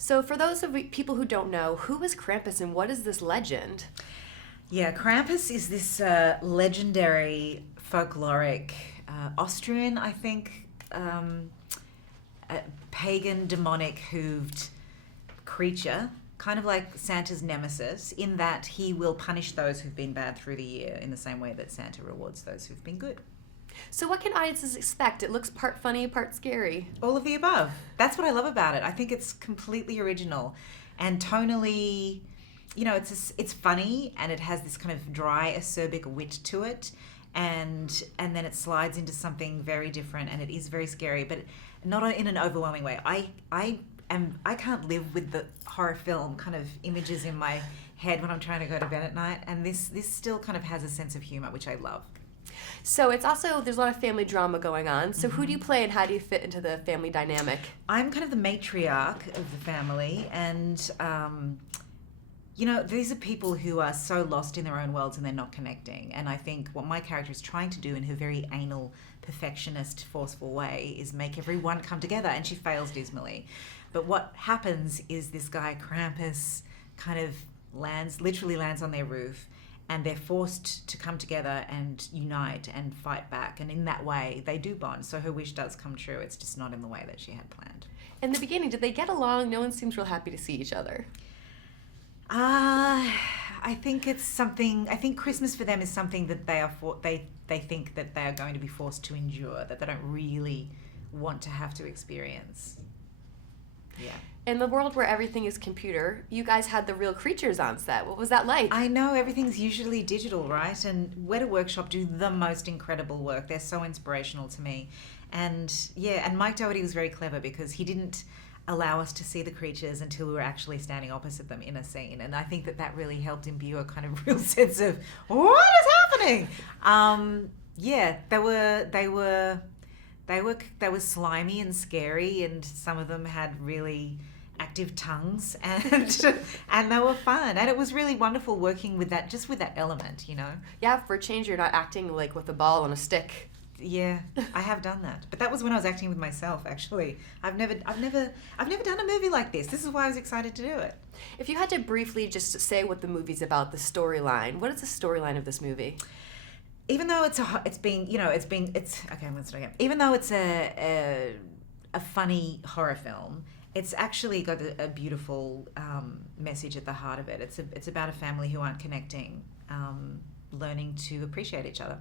So for those of people who don't know, who is Krampus and what is this legend? Yeah, Krampus is this legendary folkloric Austrian, I think, pagan, demonic, hooved creature, kind of like Santa's nemesis, in that he will punish those who've been bad through the year in the same way that Santa rewards those who've been good. So what can audiences expect? It looks part funny, part scary. All of the above. That's what I love about it. I think it's completely original and tonally, it's funny, and it has this kind of dry, acerbic wit to it, and then it slides into something very different, and it is very scary, but not in an overwhelming way. I can't live with the horror film kind of images in my head when I'm trying to go to bed at night, and this still kind of has a sense of humor, which I love. So it's also, there's a lot of family drama going on. So who do you play and how do you fit into the family dynamic? I'm kind of the matriarch of the family, and these are people who are so lost in their own worlds and they're not connecting. And I think what my character is trying to do in her very anal, perfectionist, forceful way is make everyone come together, and she fails dismally. But what happens is this guy, Krampus, kind of literally lands on their roof, and they're forced to come together and unite and fight back. And in that way, they do bond. So her wish does come true. It's just not in the way that she had planned. In the beginning, did they get along? No one seems real happy to see each other. I think it's something. I think Christmas for them is something that they think that they are going to be forced to endure, that they don't really want to have to experience. Yeah. In the world where everything is computer, you guys had the real creatures on set. What was that like? I know, everything's usually digital, right? And Weta Workshop do the most incredible work. They're so inspirational to me. And Mike Dougherty was very clever because he didn't allow us to see the creatures until we were actually standing opposite them in a scene. And I think that really helped imbue a kind of real sense of, what is happening? They were slimy and scary, and some of them had really active tongues, and they were fun, and it was really wonderful working with that element, Yeah, for a change, you're not acting like with a ball and a stick. Yeah, I have done that, but that was when I was acting with myself. Actually, I've never done a movie like this. This is why I was excited to do it. If you had to briefly just say what the movie's about, the storyline, what is the storyline of this movie? Even though even though it's a funny horror film, it's actually got a beautiful message at the heart of it. It's about a family who aren't connecting, learning to appreciate each other.